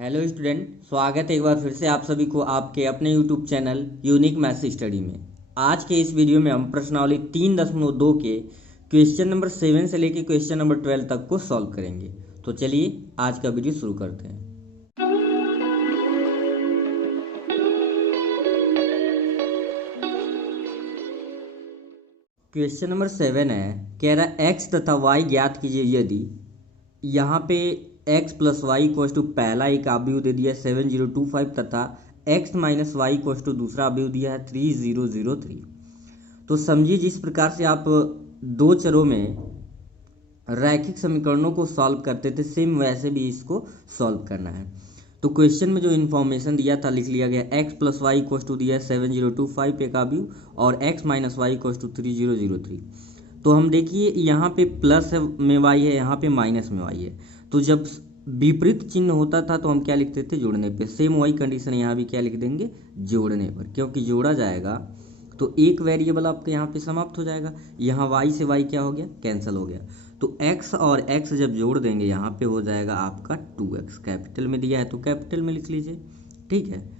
Hello student, स्वागत है एक बार फिर से आप सभी को आपके अपने YouTube channel unique maths study में। आज के इस वीडियो में हम प्रश्नावली 3.2 के क्वेश्चन नंबर 7 से लेकर क्वेश्चन नंबर 12 तक को सॉल्व करेंगे। तो चलिए आज का वीडियो शुरू करते हैं। क्वेश्चन नंबर 7 है, कह रहा एक्स तथा वाई ज्ञात कीजिए यदि यहाँ पे x plus Y equals to पहला एक अवयव दे दिया है 7025 तथा x minus Y equals to दूसरा अवयव दिया है 3003। तो समझिए जिस प्रकार से आप दो चरों में रैखिक समीकरणों को सॉल्व करते थे सेम वैसे भी इसको सॉल्व करना है। तो क्वेश्चन में जो इन्फॉर्मेशन दिया था लिख लिया गया, x plus Y equals to दिया है 7025 एक अवयव और x minus Y equals to 3003। तो हम देखिए यहाँ पे प्लस में वाई है, यहाँ पे माइनस में वाई है। तो जब विपरीत चिन्ह होता था तो हम क्या लिखते थे, जोड़ने पे। सेम वही कंडीशन यहाँ भी क्या लिख देंगे, जोड़ने पर, क्योंकि जोड़ा जाएगा तो एक वेरिएबल आपका यहाँ पे समाप्त हो जाएगा। यहाँ वाई से वाई क्या हो गया, कैंसिल हो गया। तो x और x जब जोड़ देंगे यहाँ पे हो जाएगा आपका 2x। कैपिटल में दिया है तो कैपिटल में लिख लीजिए, ठीक है।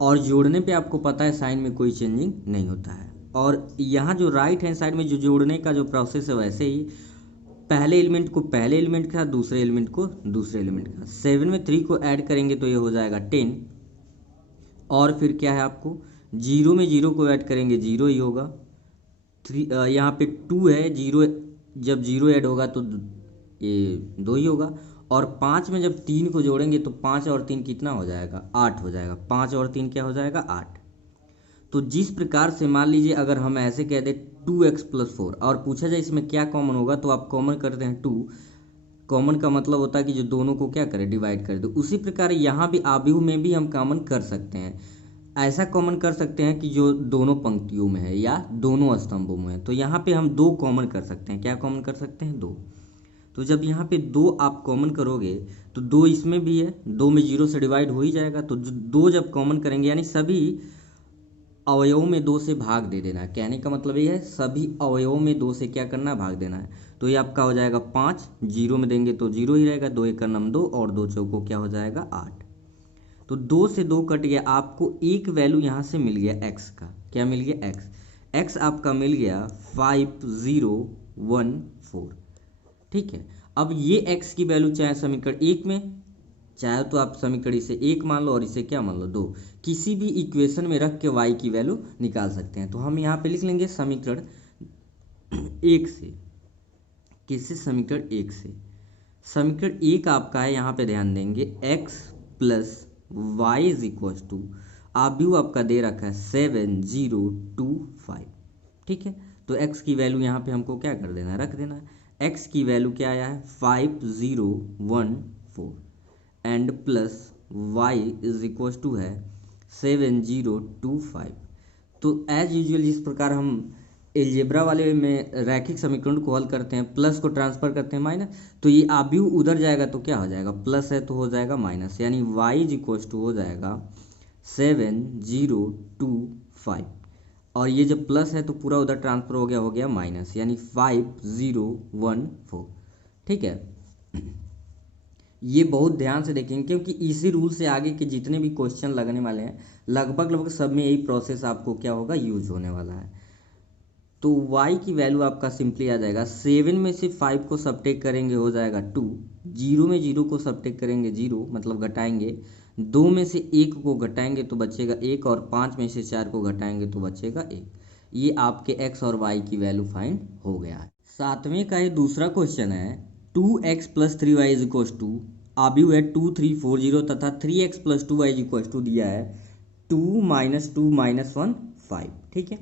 और जोड़ने पे आपको पता है साइन में कोई चेंजिंग नहीं होता है। और यहाँ जो राइट हैंड साइड में जो जोड़ने का जो प्रोसेस है वैसे ही पहले एलिमेंट को पहले एलिमेंट का, दूसरे एलिमेंट को दूसरे एलिमेंट का। 7 में 3 को ऐड करेंगे तो ये हो जाएगा 10। और फिर क्या है, आपको 0 में 0 को ऐड करेंगे 0 ही होगा। 3 यहाँ पे 2 है, 0 जब 0 ऐड होगा तो ये 2 ही होगा। और 5 में जब 3 को जोड़ेंगे तो 5 और 3 कितना हो जाएगा, 8 हो जाएगा। 5 और 3 क्या हो जाएगा, 8। तो जिस प्रकार से मान लीजिए अगर हम ऐसे कह दें 2x प्लस 4 और पूछा जाए इसमें क्या कॉमन होगा, तो आप कॉमन करते हैं 2। कॉमन का मतलब होता है कि जो दोनों को क्या करें, डिवाइड कर दो। उसी प्रकार यहाँ भी अवयव में भी हम कॉमन कर सकते हैं। ऐसा कॉमन कर सकते हैं कि जो दोनों पंक्तियों में है या दोनों स्तंभों में है। तो यहाँ पे हम 2 कॉमन कर सकते हैं। क्या कॉमन कर सकते हैं, 2। तो जब यहाँ पे 2 आप कॉमन करोगे तो 2 इसमें भी है, 2 में 0 से डिवाइड हो ही जाएगा। तो 2 जब कॉमन करेंगे यानी सभी अवयवों में 2 से भाग दे देना है। कहने का मतलब ये है सभी अवयवों में 2 से क्या करना है, भाग देना है। तो ये आपका हो जाएगा 5, 0 में देंगे तो 0 ही रहेगा। 2 एक का नम 2 और 2 चौको क्या हो जाएगा, 8। तो 2 से 2 कट गया, आपको एक वैल्यू यहाँ से मिल गया x का। क्या मिल गया, x आपका मिल गया 5014। ठीक है। अब ये x की वैल्यू चाहे समीकरण 1 में, चाहे तो आप समीकरण इसे 1 मान लो और इसे क्या मान लो, 2। किसी भी इक्वेशन में रख के y की वैल्यू निकाल सकते हैं। तो हम यहाँ पे लिख लेंगे समीकरण 1 से। किससे, समीकरण 1 से। समीकरण 1 आपका है, यहाँ पे ध्यान देंगे, x plus Y is equal to, अवयव आपका दे रखा है 7025। ठीक है। तो x की वैल्यू यहाँ पे हमको क्या कर देना है, रख देना है। x की वैल्यू क्या आया है, 5014 and plus y is equal to है 7025। तो एज यूजुअल जिस प्रकार हम एलजेब्रा वाले में रैखिक समीकरण को हल करते हैं, प्लस को ट्रांसफर करते हैं माइनस, तो ये अवयव उधर जाएगा तो क्या हो जाएगा, प्लस है तो हो जाएगा माइनस, यानी y इज इक्वल टू हो जाएगा 7025। और ये जब प्लस है तो पूरा उधर ट्रांसफर हो गया माइनस, यानी 5014। ठीक है। ये बहुत ध्यान से देखेंगे क्योंकि इसी रूल से आगे के जितने भी क्वेश्चन लगने वाले हैं लगभग सब में यही प्रोसेस आपको क्या होगा, यूज होने वाला है। तो y की वैल्यू आपका सिंपली आ जाएगा, 7 में से 5 को सबटेक करेंगे हो जाएगा 2, 0 में 0 को सबटेक करेंगे 0 मतलब घटाएंगे, 2 में से 1 को घटाएंगे तो बचेगा 1 और 5 में से 4 को घटाएंगे तो बचेगा 1। ये आपके x और y की वैल्यू फाइंड हो गया है। 7वें का ये दूसरा क्वेश्चन है, 2x plus 3y is equal to, अवयव है 2340 तथा 3x plus 2y is equal to दिया है 2 माइनस 2 माइनस 1 5। ठीक है।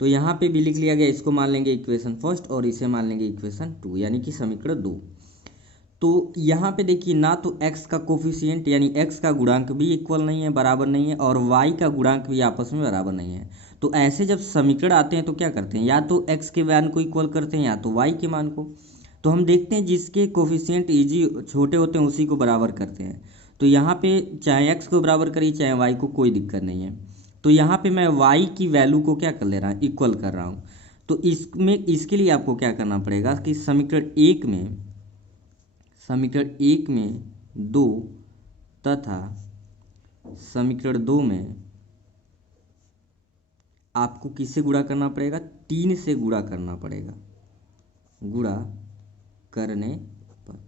तो यहाँ पे भी लिख लिया गया, इसको मान लेंगे इक्वेशन फर्स्ट और इसे मान लेंगे इक्वेशन 2 यानी कि समीकरण 2। तो यहाँ पे देखिए ना तो x का कोफिशिएंट यानी x का गुणांक भी इक्वल नहीं है, बराबर नहीं है, और y का गुणांक भी आपस में बराबर नहीं है। तो ऐसे जब समीकरण आते हैं तो क्या करते हैं, या तो x के मान को इक्वल करते हैं या तो y के मान को। तो हम देखते हैं जिसके कोफिशिएंट इजी छोटे होते हैं उसी को बराबर करते हैं। तो यहाँ पे चाहे x को बराबर करिए चाहे y को, कोई दिक्कत नहीं है। तो यहाँ पे मैं y की वैल्यू को क्या कर ले रहा हूँ, इक्वल कर रहा हूँ। तो इसमें इसके लिए आपको क्या करना पड़ेगा कि समीकरण 1 में 2 तथा समीकरण 2 में आपको किससे गुणा करना पड़ेगा, 3 से गुणा करना पड़ेगा। गुणा करने पर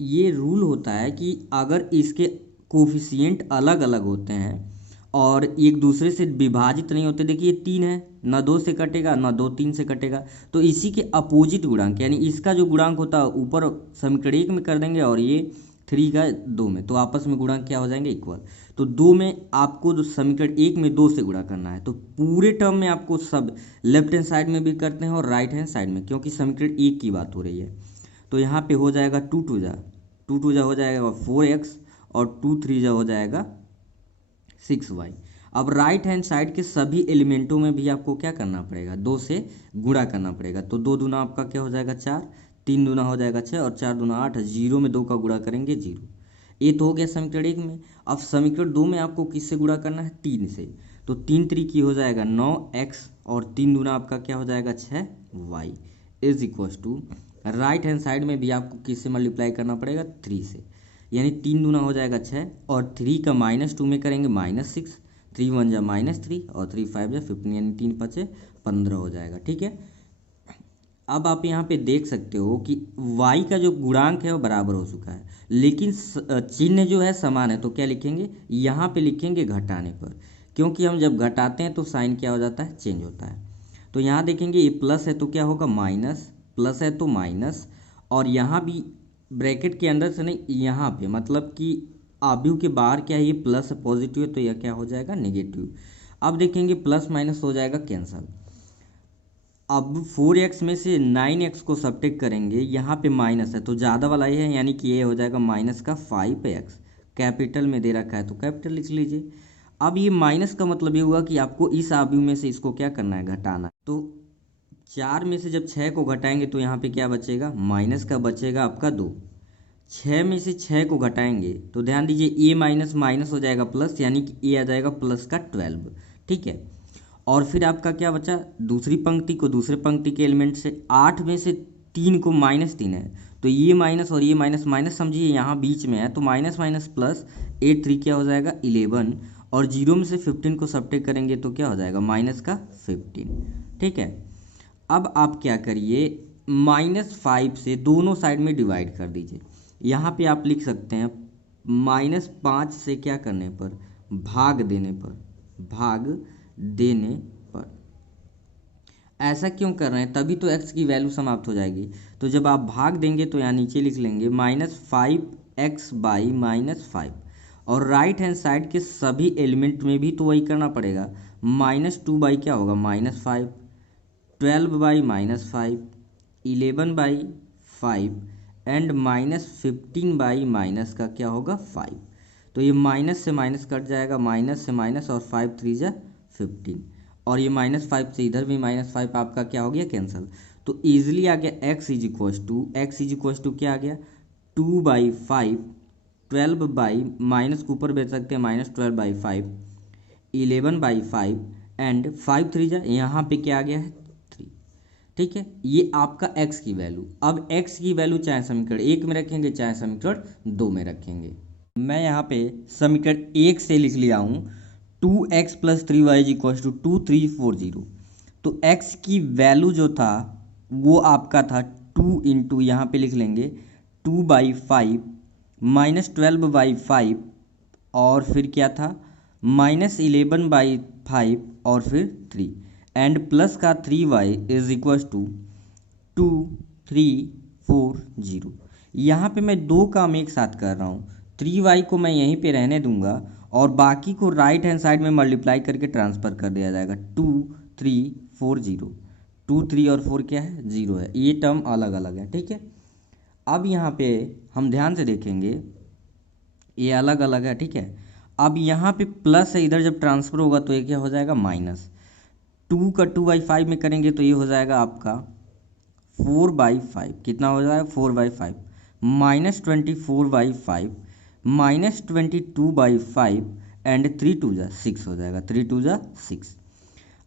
ये रूल होता है कि अगर इसके कोफिशिएंट अलग अलग होते हैं और एक दूसरे से विभाजित नहीं होते, देखिए 3 है, ना 2 से कटेगा ना 2 3 से कटेगा, तो इसी के अपोजिट गुणांक यानी इसका जो गुणांक होता है ऊपर समीकरण 1 में कर देंगे और ये 3 का 2 में, तो आपस में गुणांक क्या हो जाएंगे, इक्वल। तो 2 में आपको जो समीकरण 1 में 2 से गुणा करना है, तो पूरे टर्म में आपको सब लेफ्ट हैंड साइड में भी करते हैं और राइट हैंड साइड में, क्योंकि समीकरण 1 की बात हो रही है। तो यहाँ पे हो जाएगा 2 टू जा हो जाएगा 4x और 2 3 जा हो जाएगा 6y। अब राइट हैंड साइड के सभी एलिमेंटों में भी आपको क्या करना पड़ेगा, 2 से गुणा करना पड़ेगा। तो 2 दूना आपका क्या हो जाएगा 4, 3 दूना हो जाएगा 6 और 4 दूना 8, 0 में 2 का गुणा करेंगे 0। ये तो हो गया समीकरण 1 में। अब समीकरण 2 में आपको किससे गुणा करना है, 3 से। तो 3 3 हो जाएगा 9x और 3 दूना आपका क्या हो जाएगा 6y is equal to right hand side में भी आपको किससे मल्टीप्लाई करना पड़ेगा, 3 से, यानी 3 दूना हो जाएगा 6 और 3 का -2 में करेंगे -6, 3 1 जा -3 और 3 5 जा 15, यानी 3 5 15 हो जाएगा। ठीक है, अब आप यहाँ पे देख सकते हो कि y का जो गुणांक है वो बराबर हो चुका है, लेकिन चिन्ह जो है समान है। तो क्या लिखेंगे, यहाँ पे लिखेंगे घटाने पर, क्योंकि हम जब घटाते हैं तो साइन क्या हो जाता है, चेंज होता है। तो यहाँ देखेंगे ये प्लस है तो क्या होगा माइनस, प्लस है तो माइनस, और यहाँ भी ब्रैकेट के अंदर से नहीं, यहाँ पे मतलब कि आव्यूह के बाहर क्या है, ये प्लस पॉजिटिव है तो यह क्या हो जाएगा नेगेटिव। अब देखेंगे प्लस माइनस हो जाएगा कैंसल। अब 4x में से 9x को सब्ट्रैक्ट करेंगे, यहाँ पे माइनस है तो ज़्यादा वाला ये है, यानी कि ये हो जाएगा माइनस का 5x, कैपिटल में दे रखा है तो कैपिटल लिख लीजिए। अब ये माइनस का मतलब ये हुआ कि आपको इस आव्यूह में से इसको क्या करना है, घटाना। तो 4 में से जब 6 को घटाएंगे तो यहाँ पे क्या बचेगा, माइनस का बचेगा आपका 2। 6 में से 6 को घटाएंगे तो ध्यान दीजिए ए माइनस माइनस हो जाएगा प्लस, यानी कि ए आ जाएगा प्लस का 12। ठीक है, और फिर आपका क्या बचा, दूसरी पंक्ति को दूसरे पंक्ति के एलिमेंट से 8 में से 3 को -3 है, तो ये माइनस और ये माइनस, माइनस समझिए यहाँ बीच में है, तो माइनस माइनस प्लस 8 3 क्या हो जाएगा 11, और 0 में से 15 को सब्ट्रैक्ट करेंगे तो क्या हो जाएगा माइनस का 15। ठीक है, अब आप क्या करिए, -5 से दोनों साइड में डिवाइड कर दीजिए। यहाँ पे आप लिख सकते हैं -5 से क्या करने पर, भाग देने पर, भाग देने पर। ऐसा क्यों कर रहे हैं, तभी तो x की वैल्यू समाप्त हो जाएगी। तो जब आप भाग देंगे तो यहाँ नीचे लिख लेंगे -5x बाई -5, और राइट हैंड साइड के सभी एलिमेंट में भी तो वही करना पड़ेगा। -2 बाई क्या होगा -5, 12 by -5, 11 by 5 and -15 by minus का क्या होगा 5। तो ये माइनस से माइनस कट जाएगा, माइनस से माइनस, और 5 3 जा 15, और ये -5 से इधर भी -5 आपका क्या हो गया कैंसिल। तो ईजिली आ गया x इज इक्व टू क्या आ गया 2/5, 12 बाई माइनस के ऊपर भेज सकते हैं -12/5, 11/5 एंड 5 3 जा यहाँ पे क्या आ गया है 3। ठीक है, ये आपका x की वैल्यू। अब x की वैल्यू चाहे समीकरण 1 में रखेंगे चाहे समीकरण 2 में रखेंगे। मैं यहाँ पे समीकरण 1 से लिख लिया हूँ 2x + 3y = 2 3 4 0। तो x की वैल्यू जो था वो आपका था 2 इंटू, यहाँ पे लिख लेंगे 2/5 -12/5, और फिर क्या था -11/5 और फिर 3 एंड प्लस का 3y इज इक्व टू 2 3 4 0। यहाँ पे मैं दो काम एक साथ कर रहा हूँ, 3y को मैं यहीं पे रहने दूंगा और बाकी को राइट हैंड साइड में मल्टीप्लाई करके ट्रांसफ़र कर दिया जाएगा। 2 3 4 0, 2 3 और 4 क्या है 0 है, ये टर्म अलग अलग है। ठीक है, अब यहाँ पे हम ध्यान से देखेंगे ये अलग अलग है। ठीक है, अब यहाँ पे प्लस है, इधर जब ट्रांसफ़र होगा तो ये क्या हो जाएगा माइनस। 2 का 2/5 में करेंगे तो ये हो जाएगा आपका 4/5, कितना हो जाएगा 4/5, -24/5 -22/5 एंड 3 2 जा 6 हो जाएगा, 3 2 जा 6।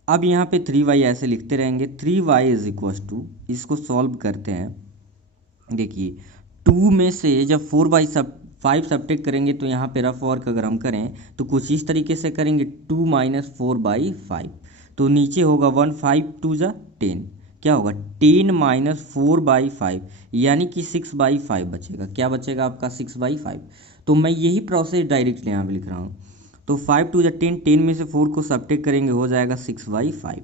अब यहाँ पे 3y ऐसे लिखते रहेंगे। 3y इज इक्व टू, इसको सॉल्व करते हैं। देखिए 2 में से जब 4y सब 5 सब्ट्रैक्ट करेंगे तो यहाँ पे रफ वर्क अगर हम करें तो कुछ इस तरीके से करेंगे 2 - 4/5, तो नीचे होगा 1, 5 2 जा 10, क्या होगा 10 - 4/5 यानी कि 6/5 बचेगा। क्या बचेगा आपका 6/5। तो मैं यही प्रोसेस डायरेक्ट यहाँ पे लिख रहा हूँ। तो 5 2 जा 10, 10 में से 4 को सब्ट्रैक्ट करेंगे हो जाएगा 6/5,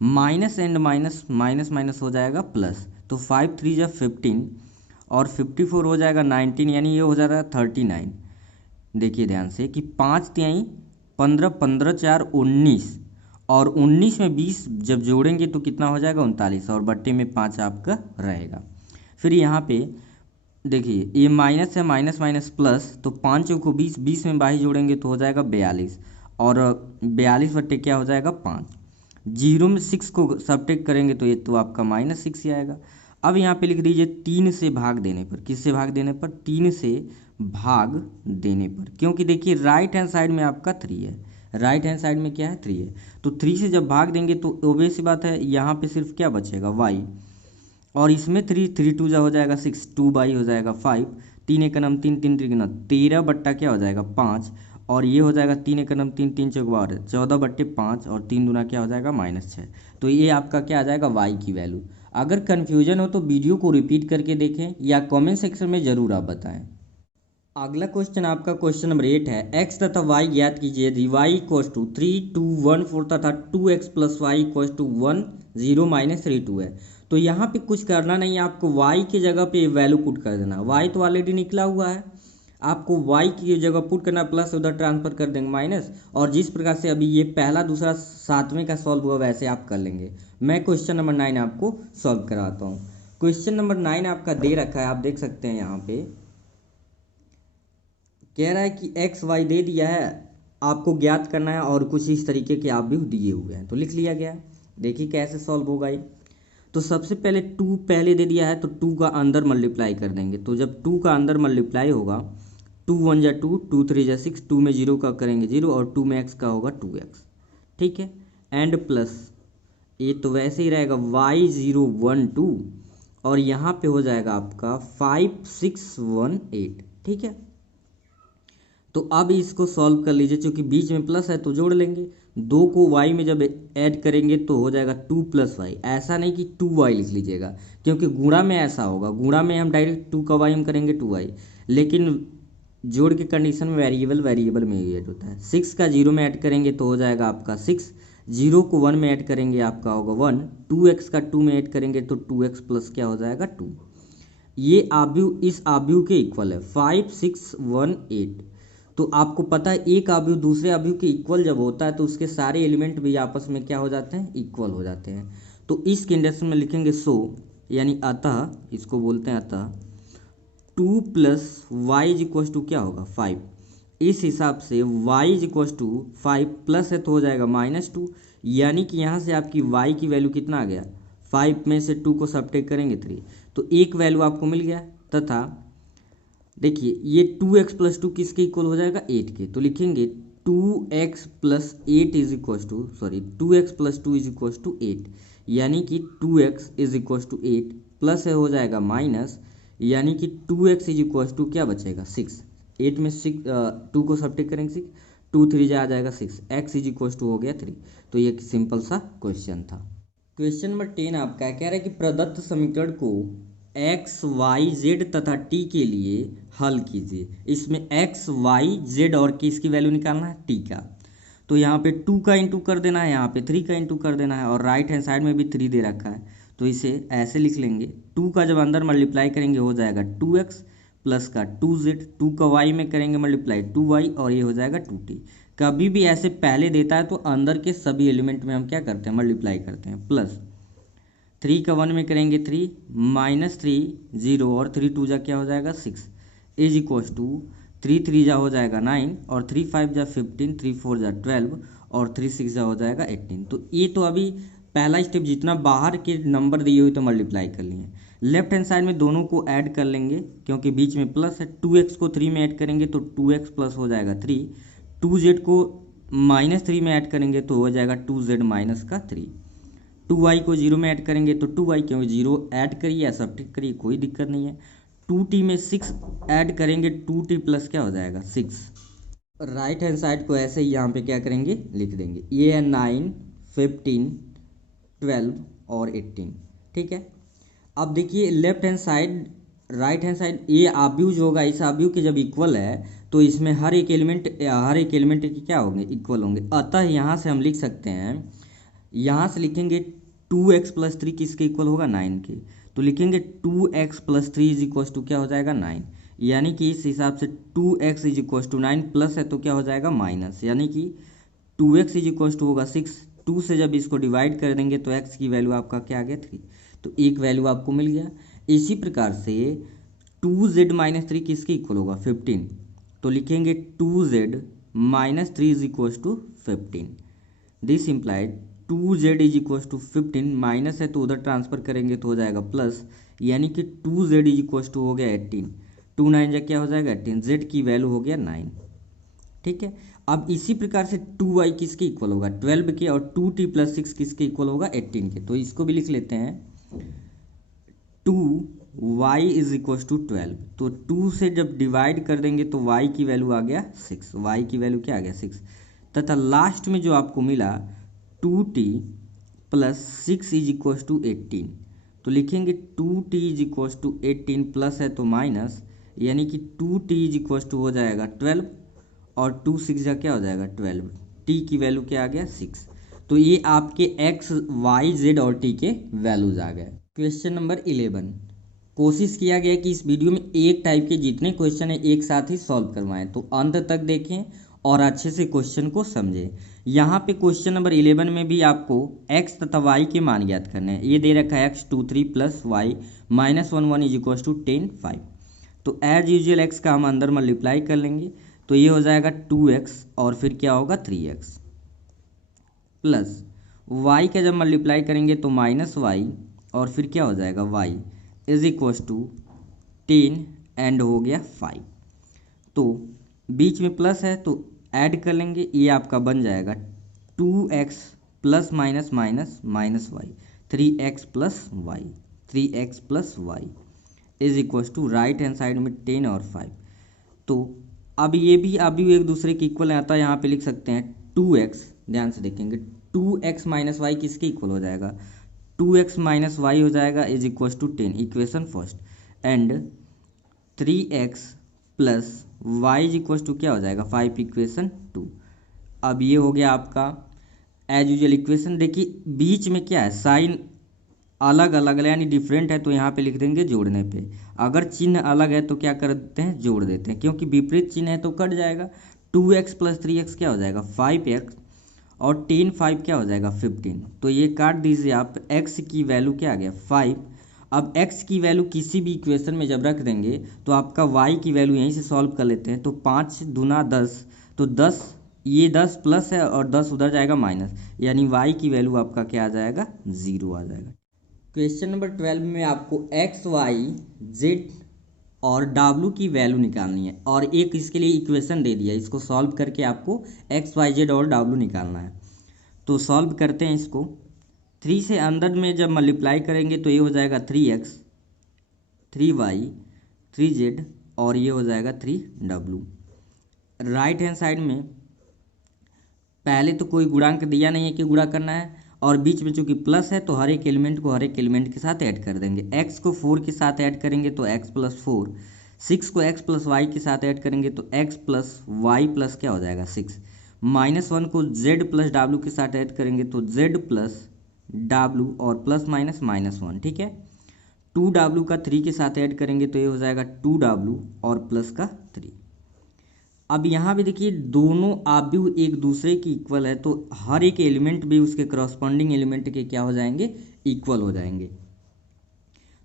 minus and minus minus minus हो जाएगा प्लस, तो 5 3 जा 15 और 54 हो जाएगा 19, यानी ये हो जाएगा 39। देखिए ध्यान से कि 5 तिहाई 15, 15 4 19 और 19 में 20 जब जोड़ेंगे तो कितना हो जाएगा 39 और बट्टे में 5 आपका रहेगा। फिर यहाँ पे देखिए ये माइनस है, माइनस माइनस प्लस, तो 5 चौको 20, 20 में 22 जोड़ेंगे तो हो जाएगा 42 और 42 बट्टे क्या हो जाएगा 5। 0 में 6 को सब्ट्रैक्ट करेंगे तो ये तो आपका -6 ही आएगा। अब यहाँ पे लिख दीजिए 3 से भाग देने पर, किससे भाग देने पर 3 से भाग देने पर, क्योंकि देखिए राइट हैंड साइड में आपका 3 है, राइट हैंड साइड में क्या है 3 है, तो 3 से जब भाग देंगे तो ओबवियस सी बात है यहाँ पे सिर्फ क्या बचेगा y, और इसमें 3 3 2 जा हो जाएगा 6, 2/, हो जाएगा 5, 3 एक नम 3, 3 3 13 बट्टा क्या हो जाएगा 5, और ये हो जाएगा 3 एक नम 3, 3 चौक 12, 14/5 और 3 दूना क्या हो जाएगा -6। तो ये आपका क्या आ जाएगा y की वैल्यू। अगर कन्फ्यूजन हो तो वीडियो को रिपीट करके देखें या कमेंट सेक्शन में ज़रूर आप बताएं। अगला क्वेश्चन आपका क्वेश्चन नंबर 8 है, x तथा y ज्ञात कीजिए यदि y = 3 2 1 4 तथा 2x + y = 1 0 - 3 2 है। तो यहाँ पे कुछ करना नहीं है, आपको y की जगह पे वैल्यू पुट कर देना। y तो ऑलरेडी निकला हुआ है, आपको y की जगह पुट करना, प्लस उधर ट्रांसफर कर देंगे माइनस, और जिस प्रकार से अभी ये पहला दूसरा सातवें का सॉल्व हुआ वैसे आप कर लेंगे। मैं क्वेश्चन नंबर 9 आपको सॉल्व कराता हूँ। क्वेश्चन नंबर 9 आपका दे रखा है, आप देख सकते हैं यहाँ पे कह रहा है कि एक्स वाई दे दिया है, आपको ज्ञात करना है और कुछ इस तरीके के आप भी दिए हुए हैं, तो लिख लिया गया। देखिए कैसे सॉल्व होगा ये। तो सबसे पहले 2 पहले दे दिया है तो 2 का अंदर मल्टीप्लाई कर देंगे, तो जब 2 का अंदर मल्टीप्लाई होगा 2 1 जा 2, 2 3 जा 6, 2 में 0 का करेंगे 0 और 2 में x का होगा 2x, ठीक है, एंड प्लस ये तो वैसे ही रहेगा y 0 1 2 और यहाँ पे हो जाएगा आपका 5 6 1 8, ठीक है। तो अब इसको सॉल्व कर लीजिए, क्योंकि बीच में प्लस है तो जोड़ लेंगे, 2 को y में जब ऐड करेंगे तो हो जाएगा 2 + y, ऐसा नहीं कि 2y लिख लीजिएगा, क्योंकि गुणा में ऐसा होगा, गुणा में हम डायरेक्ट 2 का y हम करेंगे 2y, लेकिन जोड़ के कंडीशन में वेरिएबल में ही ऐड होता है। 6 का 0 में ऐड करेंगे तो हो जाएगा आपका 6, 0 को 1 में ऐड करेंगे आपका होगा 1, 2x का 2 में ऐड करेंगे तो 2x प्लस क्या हो जाएगा 2। ये आव्यूह इस आव्यूह के इक्वल है 5 6 1 8। तो आपको पता है एक आव्यूह दूसरे आव्यूह के इक्वल जब होता है तो उसके सारे एलिमेंट भी आपस में क्या हो जाते हैं, इक्वल हो जाते हैं। तो इस कंडीशन में लिखेंगे सो, यानी अतः, इसको बोलते हैं अतः 2 + y = क्या होगा 5। इस हिसाब से y = 5 प्लस है तो हो जाएगा -2, यानी कि यहाँ से आपकी y की वैल्यू कितना आ गया, 5 में से 2 को सब्ट्रैक्ट करेंगे 3, तो एक वैल्यू आपको मिल गया। तथा देखिए ये 2x + 2 किसके इक्वल हो जाएगा 8 के, तो लिखेंगे 2x + 8 2x + 2 = 8, यानी कि 2x = 8 प्लस है हो जाएगा माइनस, यानी कि 2x = क्या बचेगा 6, 8 में 6 2 को सब्ट्रैक्ट करेंगे 6, 2 3 जा आ जाएगा 6, x = हो गया 3। तो ये सिंपल सा क्वेश्चन था। क्वेश्चन नंबर 10 आपका कह रहा है कि प्रदत्त समीकरण को x y z तथा t के लिए हल कीजिए। इसमें x y z और किसकी वैल्यू निकालना है, t का। तो यहाँ पे 2 का इंटू कर देना है, यहाँ पे 3 का इंटू कर देना है, और राइट हैंड साइड में भी 3 दे रखा है, तो इसे ऐसे लिख लेंगे। 2 का जब अंदर मल्टीप्लाई करेंगे हो जाएगा 2x प्लस का 2z, 2 का y में करेंगे मल्टीप्लाई 2y और ये हो जाएगा 2t। कभी भी ऐसे पहले देता है तो अंदर के सभी एलिमेंट में हम क्या करते हैं, मल्टीप्लाई करते हैं। प्लस 3 का 1 में करेंगे 3 -3 0 और 3 2 जा क्या हो जाएगा 6 = 3 3 जा हो जाएगा 9 और 3 5 जा 15, 3 4 जा 12 और 3 6 जा हो जाएगा 18। तो ये तो अभी पहला स्टेप, जितना बाहर के नंबर दिए हुए तो मल्टीप्लाई कर लिए। लेफ्ट हैंड साइड में दोनों को ऐड कर लेंगे, क्योंकि बीच में प्लस है। 2x को 3 में ऐड करेंगे तो 2x प्लस हो जाएगा 3, 2z को -3 में ऐड करेंगे तो हो जाएगा 2z माइनस का 3, 2y को 0 में ऐड करेंगे तो 2y, क्योंकि 0 ऐड करिए या सब्ट्रैक्ट करिए कोई दिक्कत नहीं है। 2t में 6 ऐड करेंगे, 2t प्लस क्या हो जाएगा 6। राइट हैंड साइड को ऐसे ही यहाँ पे क्या करेंगे लिख देंगे, ये है 9, 15, 12 और 18। ठीक है। अब देखिए left hand side right hand side, ये आव्यूह जो होगा इस आव्यूह के जब इक्वल है तो इसमें हर एक एलिमेंट के क्या होंगे, इक्वल होंगे। अतः यहाँ से हम लिख सकते हैं, यहाँ से लिखेंगे 2x प्लस 3 किसके इक्वल होगा, 9 के। तो लिखेंगे 2x plus 3 is equal to क्या हो जाएगा 9, यानी कि इस हिसाब से 2x is equal to 9 plus है तो क्या हो जाएगा माइनस, यानी कि 2x इज इक्वल टू होगा 6। 2 से जब इसको डिवाइड कर देंगे तो x की वैल्यू आपका क्या आ गया 3, तो एक वैल्यू आपको मिल गया। इसी प्रकार से 2z माइनस 3 किसके इक्वल होगा 15, तो लिखेंगे 2z minus 3 is equal to 15। This implied 2z is equal to 15, minus है तो उधर ट्रांसफर करेंगे तो हो जाएगा प्लस, यानी कि 2z इज इक्वल टू हो गया 18। 2 9 जा क्या हो जाएगा 18, z की वैल्यू हो गया 9। ठीक है। अब इसी प्रकार से 2y किसके इक्वल होगा 12 के, और 2t प्लस 6 किसके इक्वल होगा 18 के। तो इसको भी लिख लेते हैं 2y इज इक्वल टू 12। तो 2 से जब डिवाइड कर देंगे तो y की वैल्यू आ गया 6, y की वैल्यू क्या आ गया 6। तथा लास्ट में जो आपको मिला 2t plus 6 is equal to 18। तो लिखेंगे 2t is equal to 18 plus है तो माइनस, यानी कि 2t इज इक्वल टू हो जाएगा 12 और 2 6 जा क्या हो जाएगा 12, t की वैल्यू क्या आ गया 6। तो ये आपके x y z और t के वैल्यूज आ गए। क्वेश्चन नंबर 11, कोशिश किया गया कि इस वीडियो में एक टाइप के जितने क्वेश्चन हैं एक साथ ही सॉल्व करवाएं, तो अंत तक देखें और अच्छे से क्वेश्चन को समझें। यहाँ पे क्वेश्चन नंबर 11 में भी आपको x तथा y के मान ज्ञात करने हैं। ये दे रखा है x 2 3 plus y minus 1 1 is equal to 10 5। तो एज यूजल x का हम अंदर मल्टीप्लाई कर लेंगे, तो ये हो जाएगा 2x और फिर क्या होगा 3x प्लस y का जब मल्टीप्लाई करेंगे तो माइनस y और फिर क्या हो जाएगा y is equal to 10 and हो गया 5। तो बीच में प्लस है तो ऐड कर लेंगे, ये आपका बन जाएगा 2x plus minus minus minus Y, 3x plus Y, 3x plus Y is equal to right hand side में 10 और 5। तो अब ये भी अभी एक दूसरे के इक्वल आता है, यहाँ पे लिख सकते हैं 2x, ध्यान से देखेंगे 2x माइनस वाई किसके इक्वल हो जाएगा 2x माइनस वाई हो जाएगा is equal to 10, equation first, and 3x plus Y is equal to क्या हो जाएगा 5, इक्वेशन 2। अब ये हो गया आपका एज यूजुअल इक्वेशन। देखिए बीच में क्या है साइन अलग अलग यानी डिफरेंट है तो यहाँ पे लिख देंगे जोड़ने पे, अगर चिन्ह अलग है तो क्या कर देते हैं जोड़ देते हैं, क्योंकि विपरीत चिन्ह है तो कट जाएगा। 2x प्लस 3x क्या हो जाएगा 5x और 10 5 क्या हो जाएगा 15, तो ये काट दीजिए आप, x की वैल्यू क्या आ गया 5। अब x की वैल्यू किसी भी इक्वेशन में जब रख देंगे तो आपका y की वैल्यू यहीं से सॉल्व कर लेते हैं, तो 5 दूना 10, तो 10 ये 10 प्लस है और 10 उधर जाएगा माइनस, यानी y की वैल्यू आपका क्या आ जाएगा 0 आ जाएगा। क्वेश्चन नंबर 12 में आपको x y z और w की वैल्यू निकालनी है, और एक इसके लिए इक्वेशन दे दिया, इसको सॉल्व करके आपको x y z और w निकालना है। तो सॉल्व करते हैं इसको, 3 से अंदर में जब मल्टीप्लाई करेंगे तो ये हो जाएगा 3x 3y 3z और ये हो जाएगा 3w। राइट हैंड साइड में पहले तो कोई गुणांक दिया नहीं है कि गुणा करना है, और बीच में चूंकि प्लस है तो हर एक एलिमेंट को हर एक एलिमेंट के साथ ऐड कर देंगे। x को 4 के साथ ऐड करेंगे तो x प्लस 4, 6 को x प्लस वाई के साथ ऐड करेंगे तो x प्लस वाई प्लस क्या हो जाएगा 6, माइनस 1 को z प्लस w के साथ ऐड करेंगे तो z प्लस w और प्लस माइनस माइनस 1। ठीक है। 2w का 3 के साथ ऐड करेंगे तो ये हो जाएगा 2w और प्लस का 3। अब यहाँ भी देखिए दोनों आव्यूह एक दूसरे की इक्वल है तो हर एक एलिमेंट भी उसके करस्पॉन्डिंग एलिमेंट के क्या हो जाएंगे इक्वल हो जाएंगे।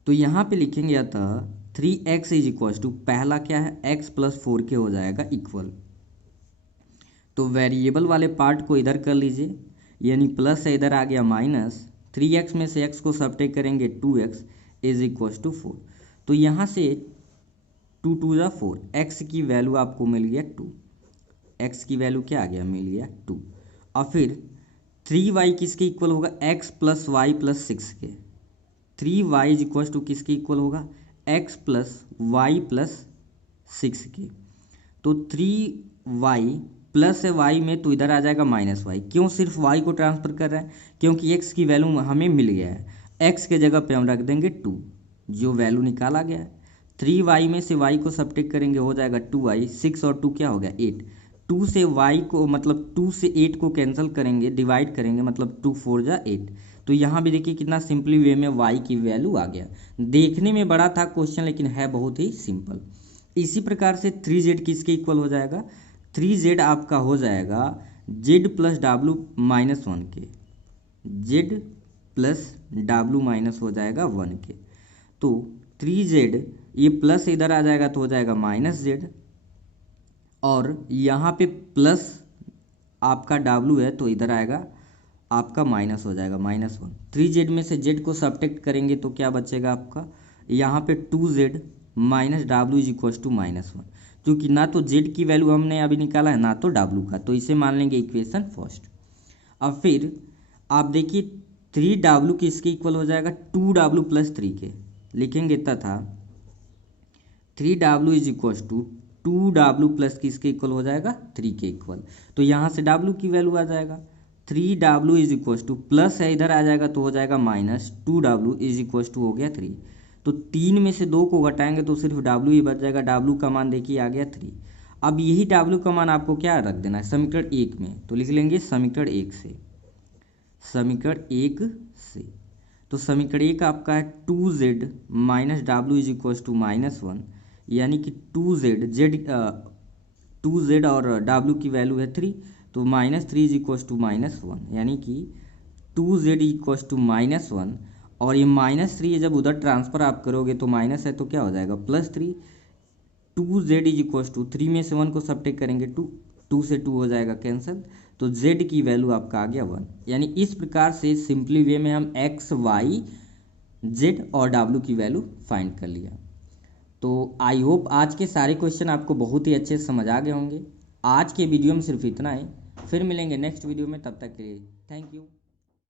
तो यहाँ पे लिखेंगे अतः 3x इज इक्वल टू, पहला क्या है x प्लस 4 के हो जाएगा इक्वल, तो वेरिएबल वाले पार्ट को इधर कर लीजिए, यानी प्लस है इधर आ गया माइनस, 3x में से x को सब्ट्रैक्ट करेंगे 2x इज इक्वल टू 4। तो यहाँ से 2 2 जा 4, x की वैल्यू आपको मिल गया 2, x की वैल्यू क्या आ गया मिल गया 2। और फिर 3y किसके इक्वल होगा x प्लस वाई प्लस 6 के, 3y इज इक्वल टू किसके इक्वल होगा एक्स प्लस वाई प्लस 6 के। तो 3y प्लस है y में, तो इधर आ जाएगा माइनस वाई। क्यों सिर्फ y को ट्रांसफर कर रहे हैं? क्योंकि x की वैल्यू हमें मिल गया है। x के जगह पे हम रख देंगे 2, जो वैल्यू निकाला गया है। 3y में से y को सब्ट्रैक्ट करेंगे, हो जाएगा 2y। 6 और 2 क्या हो गया 8। 2 से y को मतलब 2 से 8 को कैंसिल करेंगे, डिवाइड करेंगे, मतलब 2 4 जा 8। तो यहाँ भी देखिए कितना सिंपली वे में y की वैल्यू आ गया। देखने में बड़ा था क्वेश्चन, लेकिन है बहुत ही सिंपल। इसी प्रकार से 3z किसके इक्वल हो जाएगा? 3z आपका हो जाएगा z प्लस w माइनस 1 के। z प्लस w माइनस हो जाएगा 1 के। तो 3z ये प्लस इधर आ जाएगा तो हो जाएगा माइनस z, और यहाँ पे प्लस आपका w है तो इधर आएगा आपका माइनस हो जाएगा -1। 3z में से z को सब्ट्रैक्ट करेंगे तो क्या बचेगा आपका? यहाँ पे 2z minus w is equal to -1, क्योंकि ना तो z की वैल्यू हमने अभी निकाला है ना तो w का, तो इसे मान लेंगे इक्वेशन फर्स्ट। अब फिर आप देखिए 3w किसके इक्वल हो जाएगा? 2w प्लस 3 के लिखेंगे, तथा 3w is equal to 2w plus किसके इक्वल हो जाएगा? 3 के इक्वल। तो यहाँ से w की वैल्यू आ जाएगा 3w is equal to, plus है इधर आ जाएगा तो हो जाएगा minus 2w is equal to हो गया 3। तो 3 में से 2 को घटाएंगे तो सिर्फ w ही बच जाएगा। w का मान देखिए आ गया 3। अब यही w का मान आपको क्या रख देना है? समीकरण 1 में। तो लिख लेंगे समीकरण 1 से, समीकरण 1 से। तो समीकरण 1 आपका है 2z minus w is equal to -1, यानी कि 2z और w की वैल्यू है 3, तो -3 इज इक्वल टू -1, यानी कि 2z इक्वल टू -1। और ये -3 जब उधर ट्रांसफर आप करोगे तो माइनस है तो क्या हो जाएगा +3। 2z इज इक्वल टू 3 में से 1 को सब्ट्रैक्ट करेंगे 2 से 2 हो जाएगा कैंसिल, तो z की वैल्यू आपका आ गया 1। यानी इस प्रकार से सिंपली वे में हम x, y, z और w की वैल्यू फाइंड कर लिया। तो आई होप आज के सारे क्वेश्चन आपको बहुत ही अच्छे से समझ आ गए होंगे। आज के वीडियो में सिर्फ इतना ही, फिर मिलेंगे नेक्स्ट वीडियो में, तब तक के लिए थैंक यू।